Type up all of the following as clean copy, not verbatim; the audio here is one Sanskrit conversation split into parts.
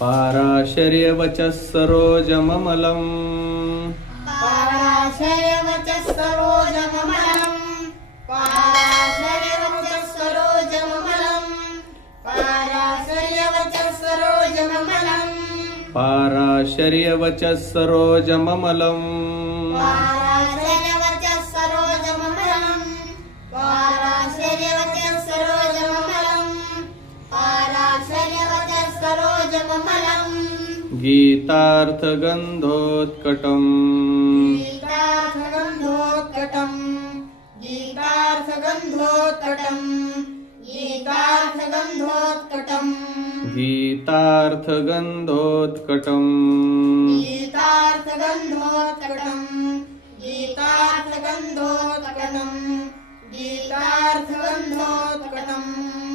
पाराशर्यवचः सरोजममलम् पाराशर्यवचः सरोजममलम् पाराशर्यवचः सरोजममलम् पाराशर्यवचः सरोजममलम् पाराशर्यवचः सरोजममलम् पाराशर्यवचः सरोजममलम् पाराशर्यवचः सरोजममलम् पाराशर्यवचः सरोजममलम् गीतार्थगन्धोत्कटम् गीतार्थगन्धोत्कटम् गीतार्थगन्धोत्कटम् गीतार्थगन्धोत्कटम् गीतार्थगन्धोत्कटम् गीतार्थगन्धोत्कटम् गीतार्थगन्धोत्कटम् गीतार्थगन्धोत्कटम्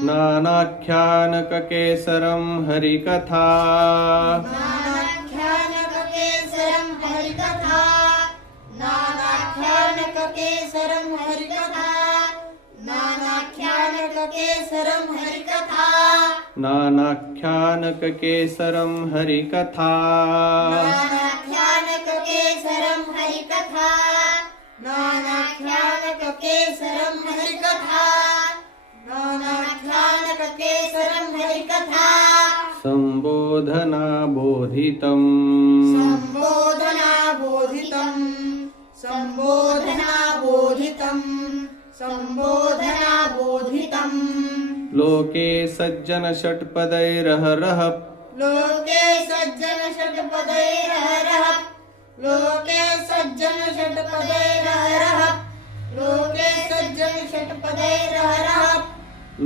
नानाख्यानककेसरं हरिकथा नानाख्यानककेसरं हरिकथा नानाख्यानककेसरं हरिकथा नानाख्यानककेसरं हरिकथा नानाख्यानककेसरं हरिकथा नानाख्यानककेसरं हरिकथा नानाख्यानककेसरं हरिकथा नानाख्यानककेसरं हरिकथा सम्बोधनाबोधितम् सम्बोधनाबोधितम् सम्बोधनाबोधितम् सम्बोधनाबोधितम् लोके सज्जनषट्पदैरहरः लोके सज्जनषट्पदैरहरः लोके सज्जनषट्पदैरहरः लोके सज्जनषट्पदैरहरः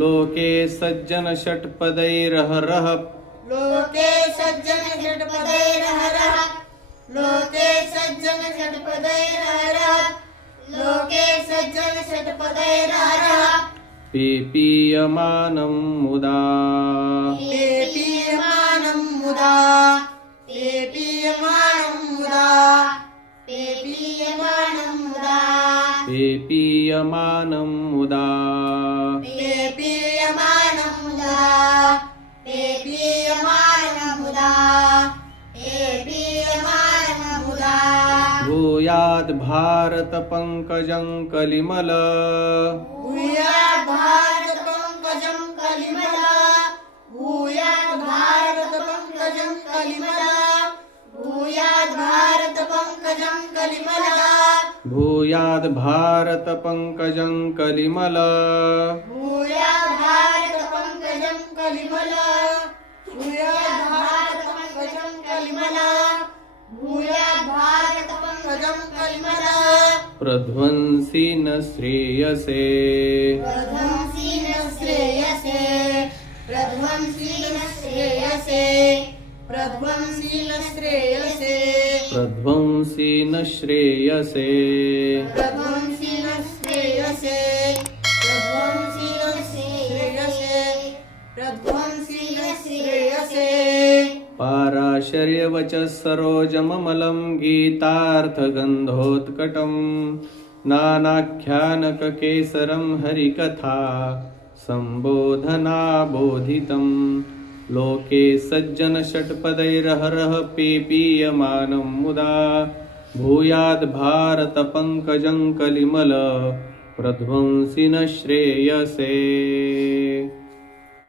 लोके सज्जनषट्पदैरहरः लोके सज्जनषट्पदैरहरः लोके सज्जनषट्पदैरहरः लोके सज्जनषट्पदैरहरः पेपीयमानं मुदा पेपीयमानं मुदा पेपीयमानं मुदा पेपीयमानं मुदा पेपीयमानं मुदा पेपीयमानं मुदा पेपीयमानं मुदा पेपीयमानं मुदा भूयाद् भारतपङ्कजं कलिमल भूयात् भारतपङ्कजं कलिमल भूयात् भारतपङ्कजं कलिमल भूयात् भारतपङ्कजं कलिमल भूयाद् भारतपङ्कजं कलिमल भूयात् भारतपङ्कजं कलिमल भूयात् भारतपङ्कजं कलिमल भूयात् भारतपङ्कजं कलिमल प्रध्वंसि न श्रेयसे प्रध्वंसि न श्रेयसे प्रध्वंसि न श्रेयसे प्रध्वंसि न श्रेयसे प्रध्वंसि न श्रेयसे प्रध्वंसि न श्रेयसे प्रध्वंसि न श्रेयसे प्रध्वंसि न श्रेयसे पाराशर्यवचः सरोजममलं गीतार्थगन्धोत्कटम् नानाख्यानककेसरं हरिकथा सम्बोधनाबोधितं लोके सज्जनषट्पदैरहरः पेपीयमानं मुदा भूयाद् भारतपङ्कजं कलिमल प्रध्वंसि न श्रेयसे।